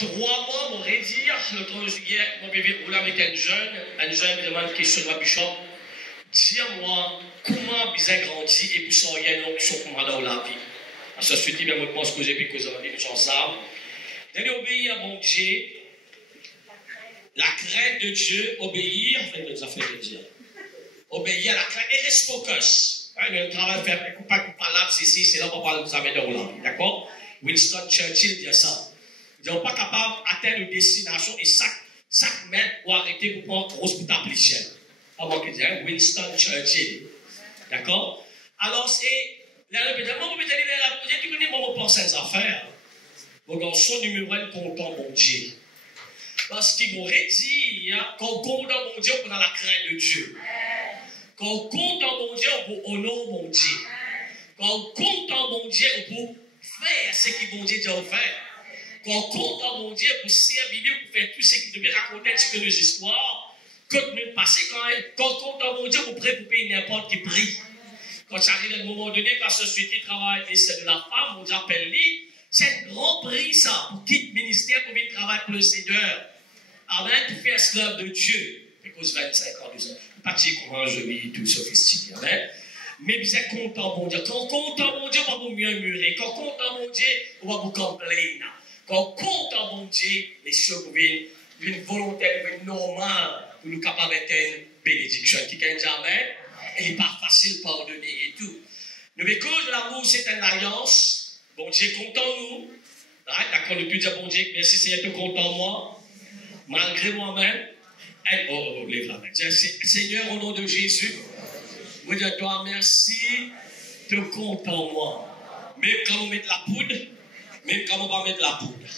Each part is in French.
3 mois, on redire, le 3 juillet, on va rouler avec un jeune me demande une question de Bishop. Dis-moi, comment vous avez grandi et puis ça y a une option pour dans la vie. À ce suite, bien, moi, je pense que j'ai pu causer nous ensemble. D'aller obéir à mon Dieu, la crainte de Dieu, obéir, en fait, des affaires de Dieu. Obéir à la crainte et reste focus. Le travail fait, pas là, c'est là pour parler de ça, mais dans la vie, d'accord? Winston Churchill dit ça. Ils sont pas capables d'atteindre une destination et chaque mètre ou arrêter pour prendre grosse pour t'appliquer. Avant que dire Winston Churchill. D'accord? Alors, c'est. Là, peut-être, moi, vous me dites, tu connais mon pensée des affaires. Mon garçon numéro 1, content, mon Dieu. Parce qu'il m'aurait dit, qu'on compte dans mon Dieu pour dans la crainte de Dieu. Qu'on compte dans mon Dieu pour honorer mon Dieu. Qu'on compte dans mon Dieu pour faire ce que mon Dieu dit à faire. Qu'on compte dans mon Dieu pour servir, pour faire tout ce qui devait raconter un petit peu nos histoires. Quand nous passons, quand compte dans mon Dieu pour prêt pour payer n'importe quel prix. Quand ça arrive à un moment donné, parce que celui qui travaille, c'est de la femme, on appelle lui, c'est un grand prix ça, pour quitter le ministère, pour venir travailler pour le Seigneur. Amen, pour faire esclave de Dieu. Parce que 25 ans, 2 ans. Pas de courant, je vis tout sophistiqué. Amen. Mais vous êtes content, mon Dieu. Quand on compte en mon Dieu, on va vous murmurer. Quand on compte en mon Dieu, on va vous complaindre. Quand on compte en mon Dieu, les choses deviennent une volonté, deviennent normale pour nous capables d'être une bénédiction. Qui gagne jamais. Et il n'est pas facile de pardonner et tout. Nous vécons de l'amour, c'est une alliance. Bon Dieu, content nous. D'accord, nous peut dire, bon Dieu, merci Seigneur, tu content en moi. Malgré moi-même. Lève la main. Seigneur, au nom de Jésus, je dis à toi merci, tu comptes en moi. Même quand on met la poudre, même quand on va mettre la poudre.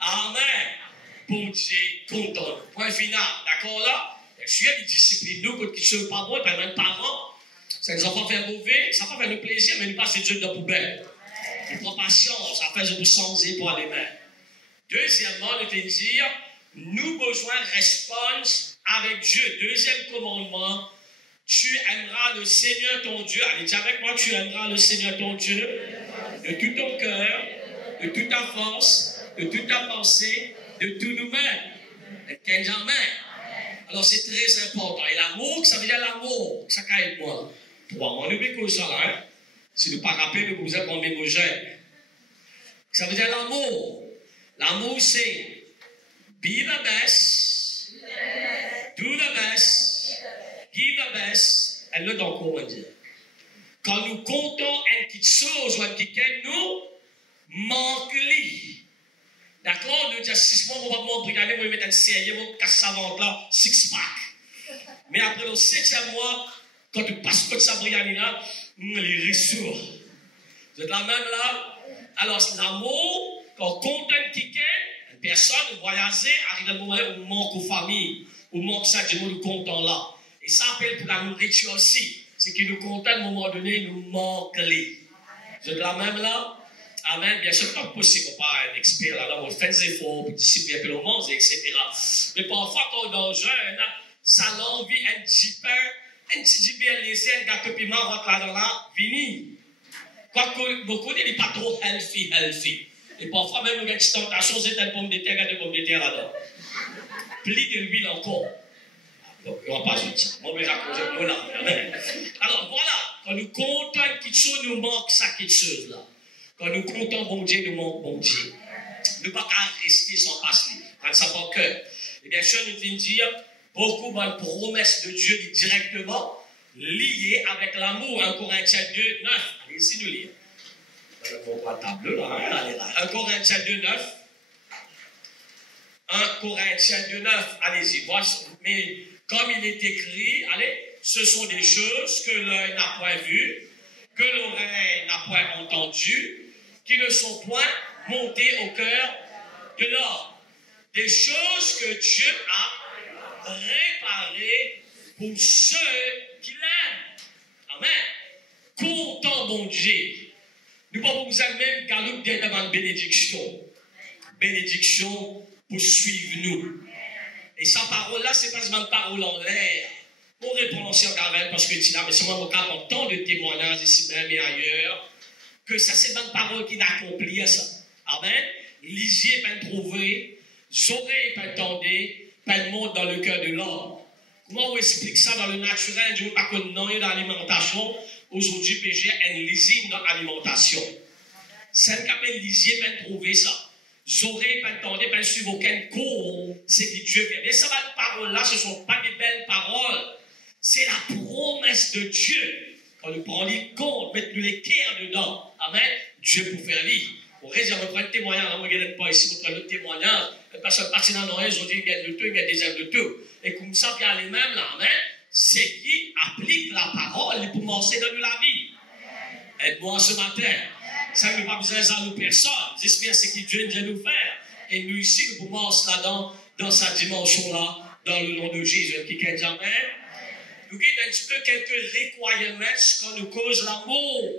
Amen. Bon Dieu, content. Point final. D'accord là? Je suis une discipline. Nous, quand ils ne sont pas bons, pas même parents, ça ne nous a pas fait mauvais, ça ne va pas faire nous plaisir, mais nous passons Dieu de la poubelle. Nous prenons patience, ça fait nous changer pour aller même. Deuxièmement, nous devons dire, nous besoin de réponse avec Dieu. Deuxième commandement, tu aimeras le Seigneur ton Dieu. Allez, dis avec moi, tu aimeras le Seigneur ton Dieu de tout ton cœur, de toute ta force, de toute ta pensée, de tout nous-mêmes. Et jamais. Alors c'est très important. Et l'amour, ça veut dire l'amour. Ça caille moi. Trois mois, nous bécons ça là. Hein? Si nous ne pas rappeler, nous vous êtes en mémogène. Ça veut dire l'amour. L'amour, c'est be the best, do the best, give the best, et le donc comment dire. Quand nous comptons une petite chose ou un petit quelque nous manque-li. D'accord? Nous disons 6 mois, on va me regarder, on va mettre un sérieux, on va casser sa vente là, 6-pack. Mais après le 7e mois, quand tu passes comme ça, Briani là, les ressources. Vous êtes là même là? Alors, l'amour, quand on compte un ticket, une personne voyager, arrive le moment où on manque aux familles, où manque ça, du monde content là. Et ça appelle pour la nourriture aussi. C'est que nous comptons à un moment donné, nous manquons les. Vous êtes là même là? Amen. Bien sûr, pas possible, pas un expert là, on fait des efforts pour discipliner le monde, etc. Mais parfois, quand on est dans le jeune, ça l'envie un petit peu, un petit peu laisser un gâteau piment, rentre là dans là, fini. Quoique, beaucoup n'est pas trop healthy. Et parfois, même, une petite tentation, c'est un pomme de terre, regarde pomme de terre là-dedans. Plis de l'huile encore. Donc, il n'y aura pas de ça. Moi, je vais raconter là. Alors, voilà. Quand nous comptons quelque chose, nous manque ça, quelque chose là. Quand nous comptons bon Dieu, nous manquons bon Dieu. Nous ne pouvons pas rester sans passer. Quand ça va cœur. Et bien sûr, nous devons dire beaucoup de promesses de Dieu directement liées avec l'amour. 1 Corinthiens 2, 9. Allez, ici, nous lisons. On prend la table là. Allez là. 1 Corinthiens 2, 9. 1 Corinthiens 2, 9. Allez-y. Voici. Mais comme il est écrit, allez, ce sont des choses que l'œil n'a point vues, que l'oreille n'a point entendues, qui ne sont point montées au cœur de l'homme. Des choses que Dieu a préparées pour ceux qui l'aiment. Amen. Content, bon Dieu. Nous ne pouvons vous même galouper derrière une bénédiction. Bénédiction pour suivre nous. Et sa parole-là, ce n'est pas seulement une parole en l'air. On répond en Gavel parce que tu l'as, mais c'est moi qui tant de témoignages ici même et ailleurs, que ça, c'est une parole qui accomplit ça. Amen. lisier pas trouver, oreilles pas tendre, pas de monde dans le cœur de l'homme. Comment on explique ça dans le naturel? Je ne veux pas qu'on ait dans l'alimentation. Aujourd'hui, PG a une lisier dans l'alimentation. C'est un cas de lisier pas trouver ça. Oreilles pas tendre, pas suivre aucun cours, c'est qui Dieu vient. Mais ça va de paroles là, ce ne sont pas des belles paroles. C'est la promesse de Dieu. Quand nous prenons les comptes, mettons les cœurs dedans. Amen. Dieu pour faire lire. Au reste, on prend un témoignage. On ne regarde pas ici, on prend le témoignage. Parce que partir dans l'oreille, ils ont dit qu'il y a de tout, il y a des œuvres de tout. Et comme ça, il y a les mêmes là. Amen. C'est qui applique la parole pour marcher dans la vie. Aide-moi ce matin. Ça ne veut pas besoin de nous personne. J'espère ce que Dieu vient nous faire. Et nous ici, nous pouvons marcher là-dedans, dans sa dimension-là, dans le nom de Jésus. Qui dit Amen. Nous avons un petit peu quelques requirements quand nous cause l'amour.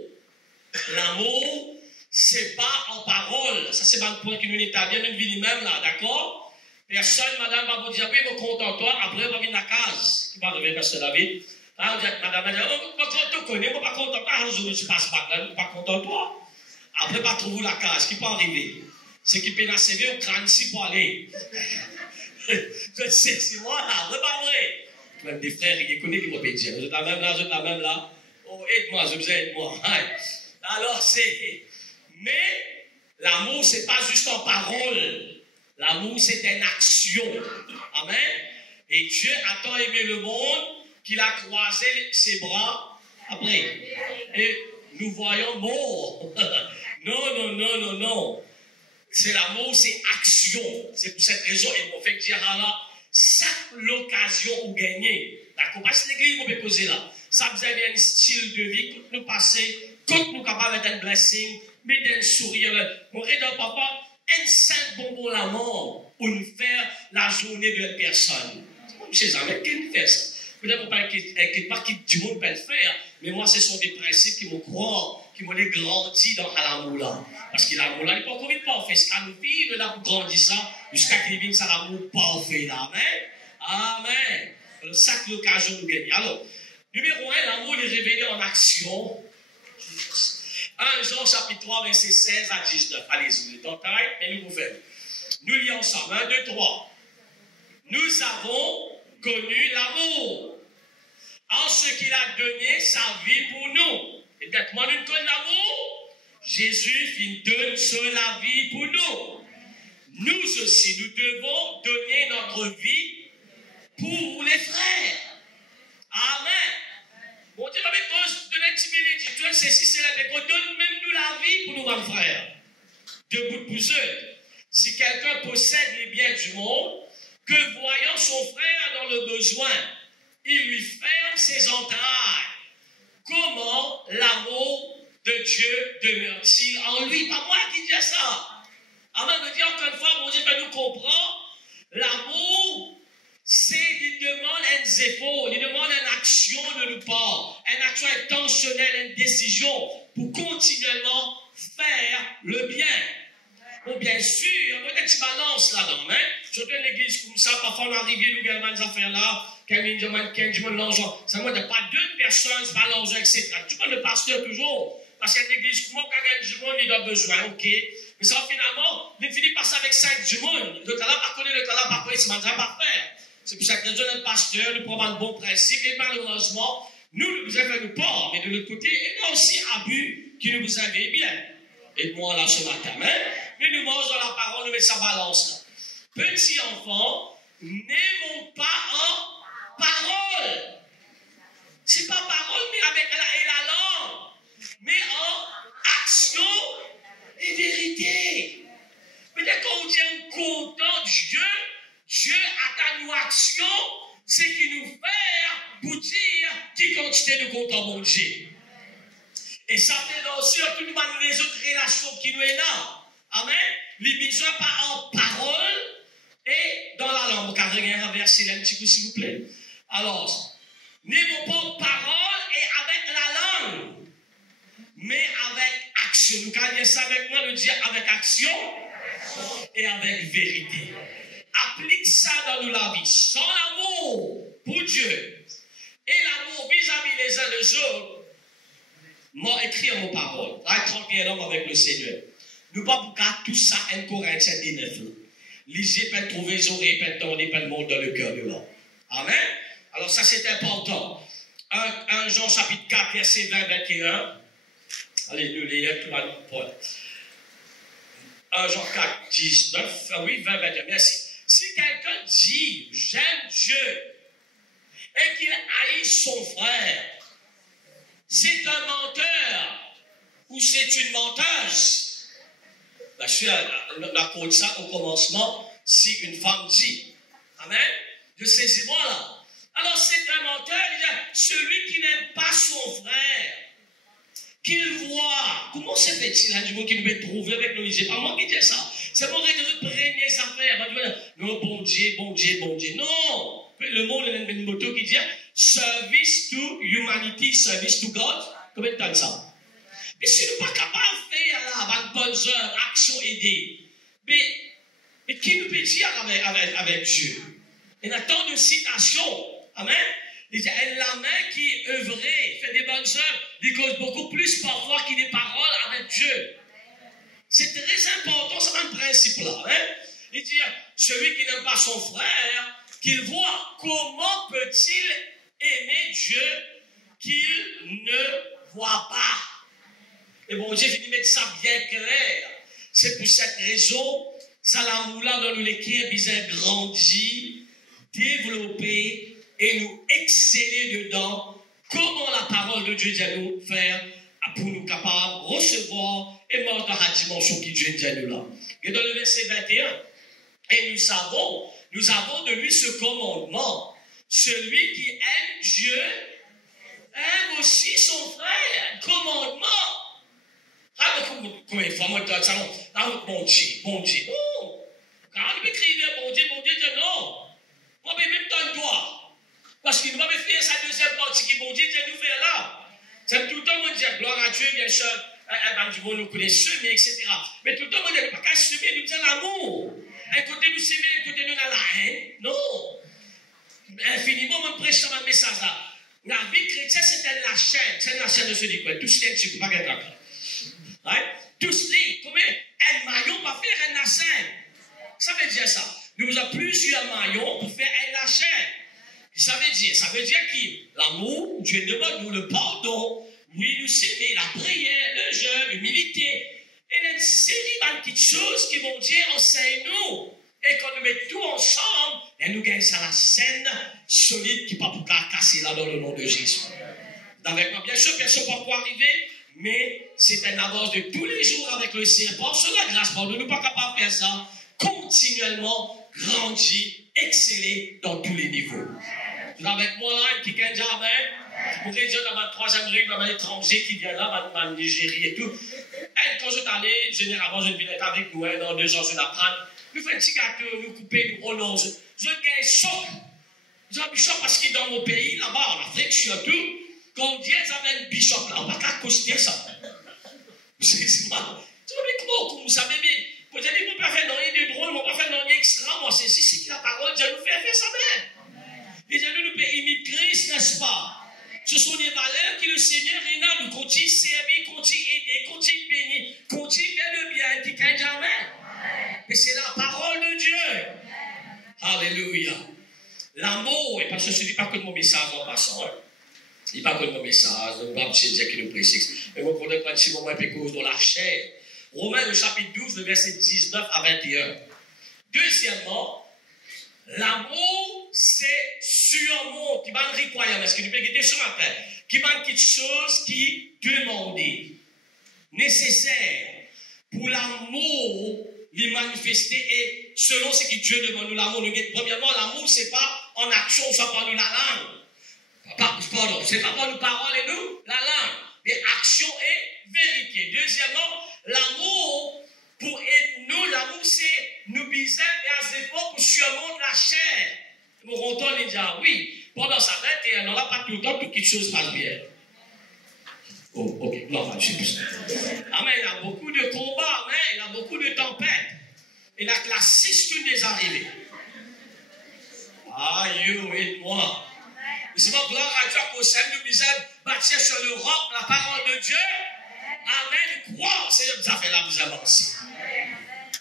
L'amour, ce n'est pas en parole. Ça, c'est un point qui nous est établi, nous vivons même là, d'accord? Personne, madame, va vous dire, oui, vous content-toi, après, on va venir dans la case. Qui va arriver, Pasteur David? Madame va dire, oh, je connais, moi, pas content-toi, je ne suis pas pas content-toi. Après, pas trouver la case, qui peut arriver? C'est qui peut n'assez au crâne ici pour aller. Je sais, c'est moi là, c'est pas vrai. Même des frères qui connaissent qui m'ont dire, vous êtes la même là, vous êtes la même là. Oh, aide-moi, je vous aide-moi. Alors, c'est. Mais l'amour, ce n'est pas juste en parole. L'amour, c'est une action. Amen. Et Dieu a tant aimé le monde qu'il a croisé ses bras après. Et nous voyons mort. Non. C'est l'amour, c'est action. C'est pour cette raison, il m'a fait dire là, chaque l'occasion où gagner. D'accord? Parce que l'église, on peut poser là. Ça, vous avez un style de vie, quand nous passer, quand nous capables d'être un blessing, mais d'un sourire. Mon rédacteur, papa, un simple bonbon la mort pour nous faire la journée de la personne. Je ne sais jamais qui fait ça. Peut-être pas qui du monde peut le faire, mais moi, ce sont des principes qui me croient, qui m'ont grandi dans l'amour là. Parce que l'amour là, il n'est pas encore parfait. Ce qu'on nous vit, là, pour grandir ça, jusqu'à qu'il vienne ça, l'amour parfait là. Amen. Alors, ça que l'occasion nous gagne. Alors, numéro 1, l'amour est révélé en action. 1 Jean chapitre 3, verset 16 à 19. Allez-y, le temps taille, mais nous pouvons. Nous lisons ensemble. 1, 2, 3. Nous avons connu l'amour en ce qu'il a donné sa vie pour nous. Et peut-être moi, nous connaissons l'amour. Jésus donne la vie pour nous. Nous aussi, nous devons donner notre vie pour les frères. Amen. Bon Dieu, avec cause de notre bénédiction, c'est si c'est la qu'on donne même nous la vie pour nos frères. Debout pour eux. Si quelqu'un possède les biens du monde, que voyant son frère dans le besoin, il lui ferme ses entrailles. Comment l'amour de Dieu demeure-t-il en lui? Pas moi qui dis ça. Avant de dire encore une fois, mon Dieu, que nous comprend, l'amour, c'est qu'il demande un effort, il demande une action de nous part, une action intentionnelle, une décision pour continuellement faire le bien. Bon, bien sûr, il y a peut-être une balance là-dedans, hein? Surtout une église comme ça, parfois on arrive, nous gardons des affaires là, quand il y a l'argent, ça ne pas deux personnes, c'est pas l'argent, etc. Tu vois le pasteur toujours, parce qu'il y a une église, comment quand il y a du monde, il a besoin, ok? Mais ça, finalement, il finit par ça avec 5 du monde. Le talent par connaître, le talent par connaître, c'est maintenant par faire. C'est pour ça que nous sommes un pasteur, nous prenons un bon principe, et malheureusement, nous avons nous part, mais de l'autre côté, il y a aussi abus qui nous vous avez bien. Et moi là ce matin, hein? Mais nous mangeons dans la parole, nous mettons sa balance là. Petits enfants, n'aimons pas en parole. C'est pas parole, mais avec la langue. Mais en action et vérité. Peut-être qu'on tient content de Dieu attend nos actions, c'est qu'il nous fait pour dire qu'il continue de compter mon Dieu. Et ça fait aussi toutes les autres relations qui nous est là. Amen. Les besoins pas en parole et dans la langue. Car rien renverser là un petit peu, s'il vous plaît. Alors, n'aimons pas en parole et avec la langue, mais avec action. Nous allons dire ça avec moi, nous dire avec action et avec vérité. Applique ça dans nous la vie. Sans l'amour pour Dieu et l'amour vis-à-vis les uns des autres, m'a écrit en mon parole. Avec 31 ans avec le Seigneur. nous pas pour tout ça, 1 Corinthiens 19. Lisez, peut trouver les oreilles, peut tendre, peut monde dans le cœur de l'homme. Amen. Alors ça c'est important. 1 Jean chapitre 4, verset 20-21. Alléluia, tout va nous prendre. 1 Jean 4, 19. Ah oui, 20-21. Merci. Si quelqu'un dit, j'aime Dieu, et qu'il haït son frère, c'est un menteur ou c'est une menteuse. Bien sûr, on a compté ça au commencement, si une femme dit. Amen. De ces là. Alors c'est un menteur, celui qui n'aime pas son frère, qu'il voit. Comment se fait-il, un niveau qui nous peut trouver avec nous? C'est pas moi qui dis ça. C'est mon de premières affaires. Non, bon Dieu, bon Dieu, bon Dieu. Non. Le monde est une moto qui dit service to humanity, service to God. Combien de temps ça? Mais si nous ne sommes pas capables de faire là, bonnes œuvres, action aidée, mais qui nous peut dire avec Dieu? Il y a tant de citations. Amen. Il y a la main qui œuvrait, fait des bonnes œuvres, il cause beaucoup plus parfois qu'il des paroles avec Dieu. C'est très important, c'est un principe-là. Hein? Il dit, celui qui n'aime pas son frère, qu'il voit comment peut-il aimer Dieu qu'il ne voit pas. Et bon, j'ai fini de mettre ça bien clair. C'est pour cette raison, Salamoula dans nous l'écrire, il a grandi, développé et nous exceller dedans. Comment la parole de Dieu doit nous faire pour nous capables de recevoir et mordre dans la dimension qui Dieu nous là. Et dans le verset 21, et nous avons de lui ce commandement. Celui qui aime Dieu aime aussi son frère. Commandement. Combien de fois moi dans ça? Bon Dieu. Non. Quand on écrit bon Dieu, non. Moi, je vais même dans toi. Parce qu'il va me faire sa deuxième partie qui bon Dieu nous fait là. C'est tout le temps on dit gloire à Dieu, bien sûr. Nous connaissons semer, etc. Mais tout le temps on dit pas qu'à semer, nous disons l'amour. Un côté nous semer, un côté nous dans la haine. Non. Infiniment, on prêche un message là. La vie chrétienne, c'est la chaîne de ce dit quoi. Tout ce qui est tu peux pas gagner là. Tout ce qui est, combien un maillon va faire un nacelle. Ça veut dire ça. Nous avons plusieurs maillons pour faire un nacelle. Ça veut dire qui? L'amour, Dieu demande nous le pardon, oui, nous s'aimer, la prière, le jeûne, l'humilité. Et il y a une série de choses qui vont dire enseigne nous. Et quand nous mettons tout ensemble, et nous gagnons ça la scène solide qui ne peut pas casser là dans le nom de Jésus. Avec moi, bien sûr, personne ne peut pas arriver, mais c'est un avance de tous les jours avec le serpent. Sur la grâce, nous ne sommes pas capables de faire ça. Continuellement grandir, exceller dans tous les niveaux. Vous êtes avec moi là, un petit Kenja, amen. Vous pouvez dire dans ma troisième règle, dans l'étranger qui vient là, dans Nigérie et tout. Et quand je suis allé, généralement, je viens avec nous, dans 2 ans, je l'apprends. Nous faisons un petit gâteau, nous coupons, nous roulons. Je gagne choc. Je dis bishop parce qu'il est dans mon pays, là-bas, en Afrique, surtout, quand on dit ça avec un bishop là, on ne va pas accoster ça. C'est mal. Tu vois, mais comment vous savez bien? Vous avez dit, vous ne pouvez pas faire rien de drôle, vous ne pouvez pas faire rien d'extra. Moi, c'est ici que la parole, Dieu nous fait faire ça même. Les gens nous peuvent imiter Christ, n'est-ce pas? Ce sont des valeurs que le Seigneur est là, nous continue à servir, continue à aider, continue à bénir, continue à faire le bien, qui ne jamais. Et c'est la parole de Dieu. Alléluia. L'amour, et parce que je ne dis pas que mon message en passant, hein. Je ne dis pas que mon message, je ne vais pas dire qu'il nous précise. Mais vous prenez pas si moment et cause dans la chair. Romains, le chapitre 12, le verset 19 à 21. Deuxièmement, l'amour, c'est surmonte, qui va requirement, parce que nous pouvons guetter ce matin, qui va quelque chose qui demande, nécessaire, pour l'amour, les manifester, et selon ce que Dieu demande nous, l'amour, premièrement, l'amour, ce n'est pas en action, soit par nous la langue. Pardon, ce n'est pas par nous parole et nous, la langue, mais action et vérité. Deuxièmement, l'amour, pour nous, l'amour, c'est nous biser et à efforts pour surmonter la chair. Nous rentrons les dire oui. Pendant ça, 21 ans, là, pas tout le temps, toutes les choses passent bien. Oh, ok. Non, je sais plus. Amen. Il y a beaucoup de combats, amen. Il y a beaucoup de tempêtes. Et la classe une des arrivées. Aïe, aide-moi. Mais c'est pas gloire à Dieu pour ça, nous bisons bâtir sur le roc la parole de Dieu. Amen. Croire, Seigneur, vous avez fait là, vous avancez.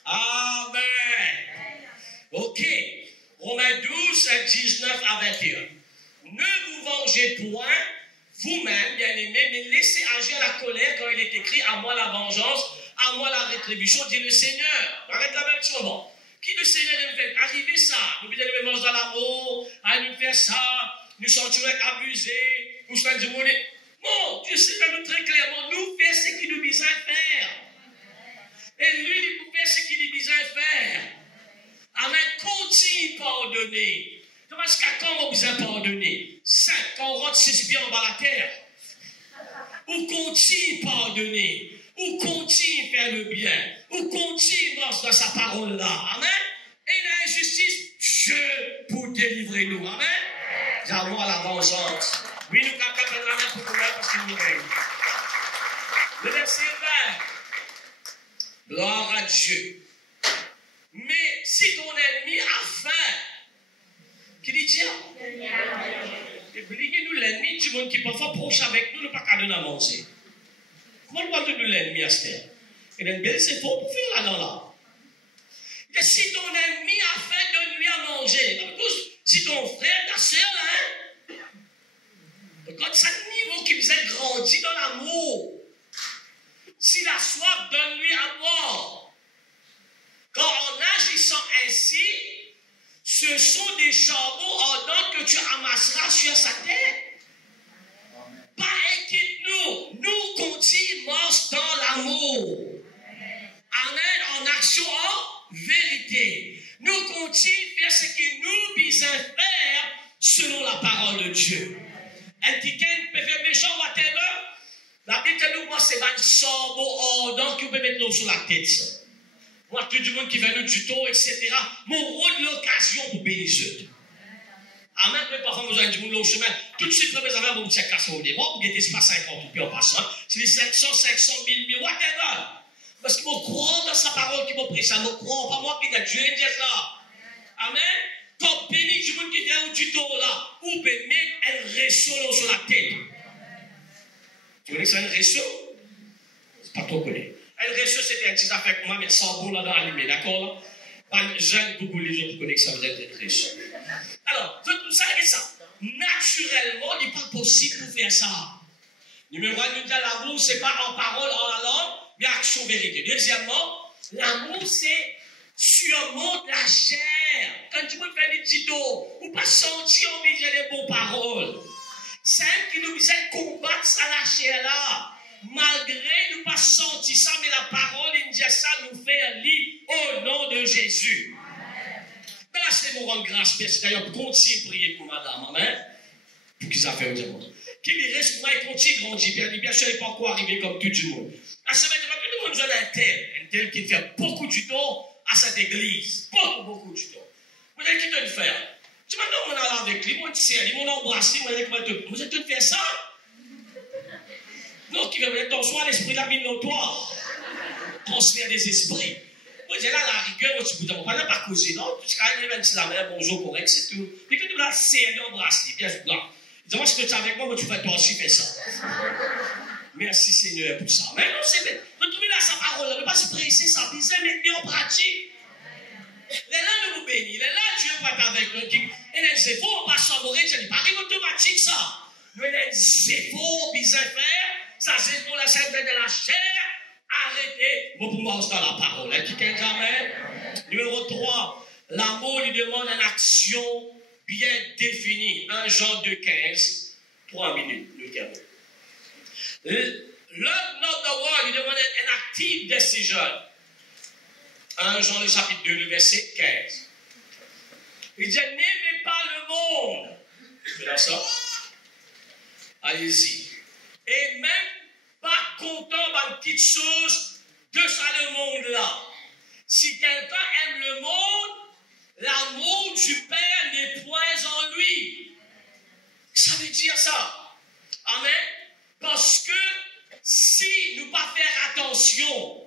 Amen. Ok. Romains 12, 19 à 21. Ne vous vengez point vous-même, bien-aimés, mais laissez agir la colère quand il est écrit à moi la vengeance, à moi la rétribution, dit le Seigneur. Arrête la même chose. Bon. Qui le Seigneur nous fait arriver ça? Nous devons nous manger dans l'amour, à nous faire ça, nous sentir abusés, nous sommes du monde. Non, Dieu sait nous très clairement, nous faire ce qu'il nous vise à faire. Et lui, il nous fait ce qu'il nous vise à faire. Amen. Continue à pardonner. Parce qu'à quand on vous a pardonné? 5, quand on rentre 6 pieds en bas la terre. Ou continue à pardonner. Ou continue à faire le bien. Ou continue à marcher dans sa parole-là. Amen. Et la justice, Dieu pour délivrer nous. Amen. J'avoue à la vengeance. Oui, nous captons la main pour nous parce qu'il nous règne. Le verset 20. Gloire à Dieu. Mais si ton ennemi a faim, qui dit tiens, oubliez-nous l'ennemi, du monde qui parfois proche avec nous, ne pas qu'à donner à manger. Comment on doit donner l'ennemi à cette terre? Et l'ennemi, c'est faux pour faire là-dedans là. Et si ton ennemi a faim, donne-lui à manger. Si ton frère, ta soeur, hein, quand ça niveau qui vous êtes grandi dans l'amour, s'il a soif, donne-lui à boire. Quand en agissant ainsi, ce sont des charbons ardents que tu amasseras sur sa tête. Pas inquiète-nous. Nous continuons dans l'amour. Amen. En action, en vérité. Nous continuons à faire ce que nous visons faire selon la parole de Dieu. Un petit peut faire méchant, whatever. La Bible nous moi c'est un charbon ardent qui peut mettre l'eau sur la tête. Moi, tout le monde qui fait nous tuto, etc. Mon rôle, l'occasion pour bénir ceux. Amen. Mais parfois, vous avez du monde au chemin. Tout de suite, vous avez un petit classe au début. Vous guettez pas 50 ou en passant. C'est les 500, 500, 1000, whatever. Parce que vous croyez dans sa parole qui vous prêche. Vous croyez pas moi qui a Dieu et ça. Amen. Quand bénir du monde qui vient au tuto là, ou peut mettre un réseau sur la tête. Tu connais que c'est un réseau? C'est pas trop connu. Elle reçoit c'était un petit affaire avec moi, mettre 100 bons là-dedans allumé, d'accord? J'aime beaucoup les autres pour connaître que ça vous êtes riche. Alors, vous savez ça. Naturellement, il n'est pas possible de faire ça. Numéro 1, nous dit l'amour, ce n'est pas en parole, en la langue, mais action vérité. Deuxièmement, l'amour, c'est surmonte la chair. Quand tu me fais des titos, ou pas sentir envie de dire des bonnes paroles. C'est elle qui nous disait combattre ça la chair là. Malgré nous pas sentir ça, mais la parole, il dit ça, nous fait un lit au nom de Jésus. Mais là, c'est mon rendre grâce, merci d'ailleurs, pour continuer à prier pour madame, amen. Pour qu'ils affaires aux autres. Qu'il y reste pour moi, il continue à grandir, puis bien sûr, il n'est pas encore arrivé comme tout le monde. La semaine dernière, tout le monde a un tel qui fait beaucoup du temps à cette église. Beaucoup du temps. Vous avez qui te le faire? Tu m'as dit, on a avec lui, moi, tu sais, on embrasse, moi, vous êtes tout faire ça? Non, qui veut mettre ton soin, l'esprit de la mine notoire. Transfert des esprits. Moi, j'ai là la rigueur, tu peux pas causer, non? Tu seras arrivé, même si la mère, bonjour, correct, c'est tout. Mais que tu l'as serré, embrassé, bien sûr. Dis-moi, si tu es avec moi, tu fais toi aussi, fais ça. Merci Seigneur pour ça. Mais non, c'est bien. Vous trouvez là sa parole, ne pas se presser, ça, puis c'est mettre en pratique. Les là, nous vous bénissent. Les là, Dieu va être avec nous. Et les c'est faux, on va s'amourer, ça n'est pas automatique, ça. Mais les c'est faux, bizarre faire. Ça, c'est pour la scène de la chair. Arrêtez vos pouvoirs dans la parole. Hein, qui jamais. Numéro 3. L'amour lui demande une action bien définie. 1 Jean 2,15. 3 minutes. Nous terminons. Love not the world lui demande un actif de ces jeunes. 1 Jean le chapitre 2, le verset 15. Il dit, n'aimez pas le monde. C'est là ça. Allez-y. Et même pas content d'une petite chose de ça, le monde-là. Si quelqu'un aime le monde, l'amour du Père n'est point en lui. Ça veut dire ça. Amen. Parce que si nous ne pas faire attention,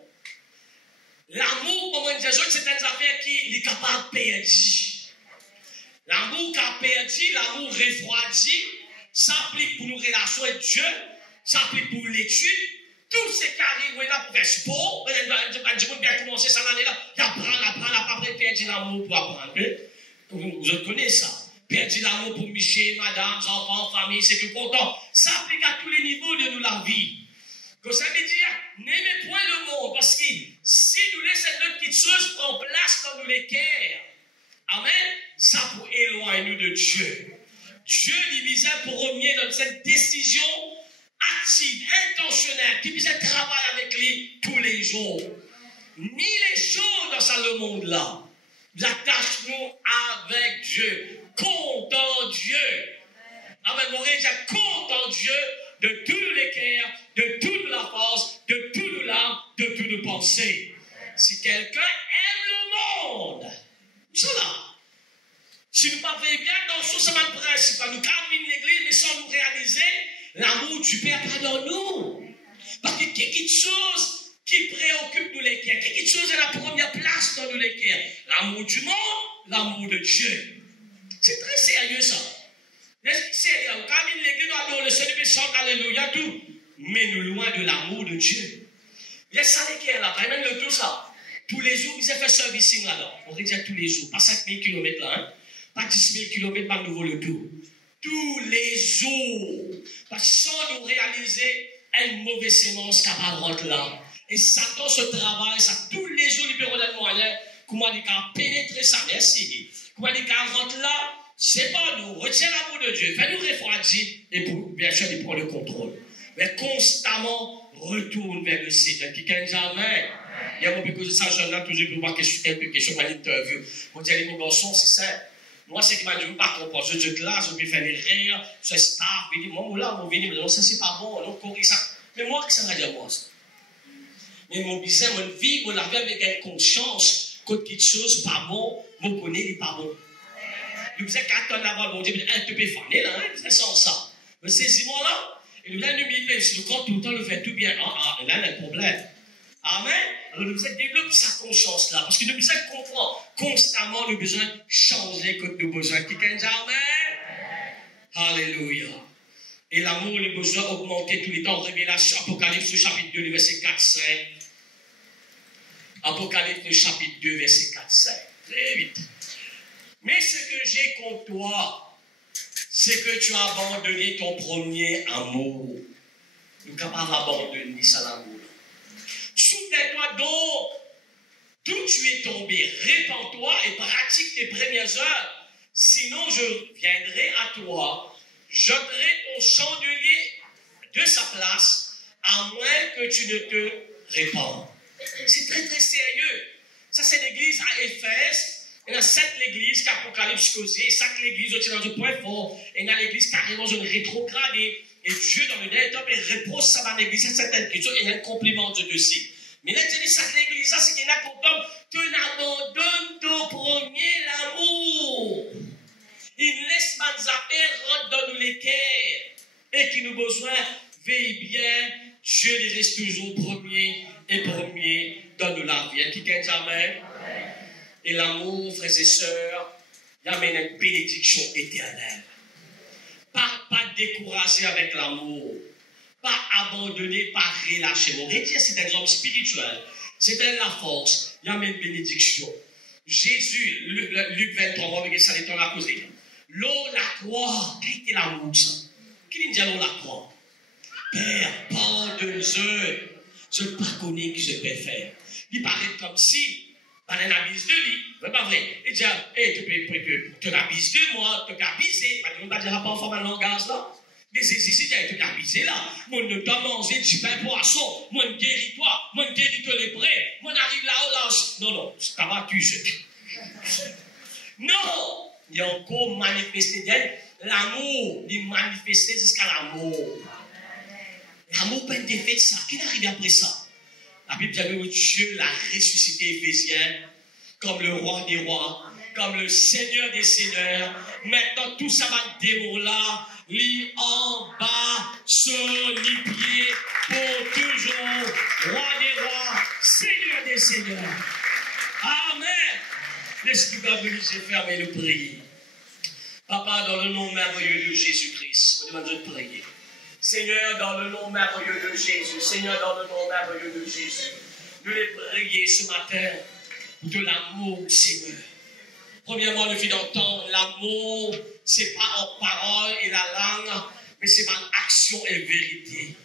l'amour, comme on dit, c'est une affaire qui est capable de perdre. L'amour qui a perdu, l'amour refroidi, s'applique pour nos relations avec Dieu, s'applique pour l'étude, Tous ces carrés, où il a pour faire sport, il a commencé ça l'année-là, il apprend, après perdre l'amour pour apprendre. Vous connaissez ça. Perdre l'amour pour Michel, madame, enfants, famille, c'est tout content. Ça applique à tous les niveaux de la vie. Donc ça veut dire, n'aimez point le monde, parce que si nous laissons notre petite chose prendre place dans nos cœurs, amen, ça pour éloigner nous de Dieu. Dieu lui visait pour revenir dans cette décision active, intentionnelle, qui visait travailler avec lui tous les jours. Ni les choses dans ce monde-là. Nous attachons avec Dieu. Compte en Dieu. Amen. Mon Dieu, compte en Dieu de tous les cœurs, de toute la force, de tout nos larmes, de toutes nos pensées. Si quelqu'un aime le monde, cela. Si nous ne parlons bien dans ce semaine principal, nous caminons l'église, mais sans nous réaliser l'amour du Père dans nous. Parce que quelque chose qui préoccupe nous les cœurs, quelque chose est la première place dans nous les cœurs. L'amour du monde, l'amour de Dieu. C'est très sérieux ça. C'est sérieux. Nous caminons l'église, nous adorons le Seigneur, nous chantons alléluia, tout. Mais nous loin de l'amour de Dieu. Il y a ça les cœurs là, vraiment de tout ça. Tous les jours, ils ont fait service là-dedans. On va dire tous les jours, pas 5000 km là, hein. Pas 10 000 km par nouveau le tour. Tous les jours. Parce que sans nous réaliser, une mauvaise sémence capable de rentrer là. Et Satan se travaille, ça tous les jours, il peut redonner moyen. Comment il a pénétré ça, merci. Comment il a rentré là, c'est pas nous. Retiens l'amour de Dieu, fais-nous refroidir et pour, bien sûr, il prend le contrôle. Mais constamment, retourne vers le Seigneur. Qui gagne jamais. Il y a beaucoup de ça, jeune-là, toujours pour voir quelques questions à l'interview. On dit, mon garçon, c'est ça. Moi, c'est qui m'a dit, je ne pas comprendre. Je dis, classe, je vais faire les rires, je suis star, je dis, moi, là, on vient, mais ça, c'est pas bon, on corrige ça. Mais moi, que ça va dire, moi, ça. Mais mon bizarre, mon vie, on l'avait avec une conscience que quelque chose pas bon, vous connaissez, il n'est pas bon. Nous faisons 4 ans avant, on dit, un peu fané, là, c'est sans ça. Mais saisis-moi là, et nous avons humilité, si nous comptons tout le temps, nous faisons tout bien. Là, il y a un problème. Amen. Alors, nous devons développer sa conscience-là, parce que nous devons comprendre constamment le besoin de changer quand nous besoin. Qui dit Amen? Alléluia. Et l'amour, le besoin d'augmenter tous les temps. Révélation, Apocalypse, chapitre 2, verset 4-5. Apocalypse, chapitre 2, verset 4-5. Très vite. Mais ce que j'ai contre toi, c'est que tu as abandonné ton premier amour. Nous sommes capables d'abandonner ça, l'amour. Souviens-toi donc d'où tu es tombé. Répands-toi et pratique tes premières heures. Sinon, je viendrai à toi, j'ôterai ton chandelier de sa place, à moins que tu ne te répandes. C'est très, très sérieux. Ça, c'est l'église à Éphèse. Il y a 7 églises qui Apocalypse causé. Chaque église est dans un point fort. Et il y a l'église carrément une rétrogradée. Et Dieu, dans le dernier temps, il repose ça dans l'église à certaines questions. Il y a un compliment de dessus. Mais là, tu dis, ça, l'église, ça, c'est qu'il y a comme tu n'abandonnes ton premier l'amour. Il laisse mal affaires rentre dans nous les cœurs. Et qui nous besoin, veille bien. Dieu, il reste toujours premier et premier dans nous la vie. Qui gagne jamais. Et l'amour, frères et sœurs, il amène une bénédiction éternelle. Pas décourager avec l'amour. Pas abandonner, pas relâcher. Mon Dieu, c'est un homme spirituel. C'est la force. Il y a une bénédiction. Jésus, Luc 23, on va regarder ça, l'état la causé. L'eau, la croix, qui était l'amour, ça? Qui dit l'eau, la croix? Père, pardonne-moi. Je ne sais pas connaître ce que je peux faire. Il paraît comme si, par un abuse de lui, c'est pas vrai. Il dit, tu abuses de moi, tu abuses. On ne va dire pas en forme de langage là. Mais c'est ici, tu as abusé là. Moi, ne dois manger du pain poisson. Moi, ne guéris-toi. Moi, ne guéris-toi les prêts. Moi, n'arrive là-haut là. Non, ça va, tu sais. Non! Il y a encore manifesté l'amour. Il manifesté jusqu'à l'amour. L'amour peut être fait de ça. Qui arrive après ça? La Bible dit que Dieu l'a ressuscité Éphésiens comme le roi des rois, comme le Seigneur des seigneurs. Maintenant, tout ça va démon là, lit en bas, sur les pieds, pour toujours, roi des rois, Seigneur des seigneurs. Amen. L'Esprit va venir se fermer et le prier. Papa, dans le nom merveilleux de Jésus-Christ, je vous demande de prier. Seigneur, dans le nom merveilleux de Jésus, Seigneur, dans le nom merveilleux de Jésus, nous les prier ce matin pour de l'amour, Seigneur. Premièrement, le fait d'entendre l'amour, ce n'est pas en parole et la langue, mais c'est par action et vérité.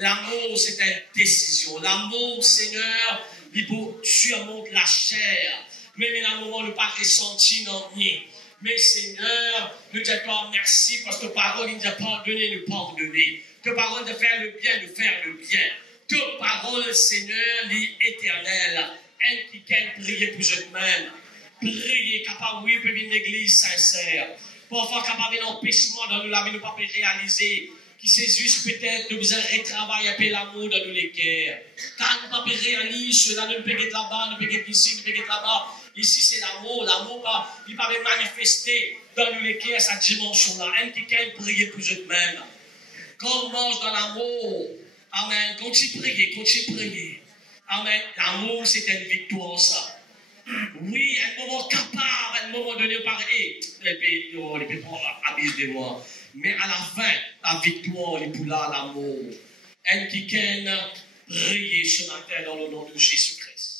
L'amour, c'est une décision. L'amour, Seigneur, il peut surmonter la chair. Même l'amour, ne pas ressentir non rien. Mais Seigneur, nous te disons merci parce que ta parole nous a pardonné, nous pardonner. Ta parole de faire le bien, de faire le bien. Ta parole, Seigneur, est éternelle. Elle qui peut prier pour eux-mêmes. Prier, capable, oui, peut venir une église sincère. Parfois, capable d'empêchement dans nous, la vie, nous ne pouvons pas réaliser. Qui c'est juste peut-être de besoin de travailler un peu l'amour dans nos cœurs. Car nous ne pouvons pas réaliser cela, nous ne pouvons pas là-bas, nous ne pouvons pas ici, nous ne pouvons pas là-bas. Ici, c'est l'amour. L'amour, il ne peut pas manifester dans nos cœurs cette dimension-là. Un qui peut prier pour eux-mêmes. Quand on mange dans l'amour, amen, continue de prier. Amen. L'amour, c'est une victoire, ça. Oui, à un moment capable, à un moment donné, pareil, les pétrons abusent de moi. Mais à la fin, la victoire est pour là, l'amour. Un qui peut prier ce matin dans le nom de Jésus-Christ.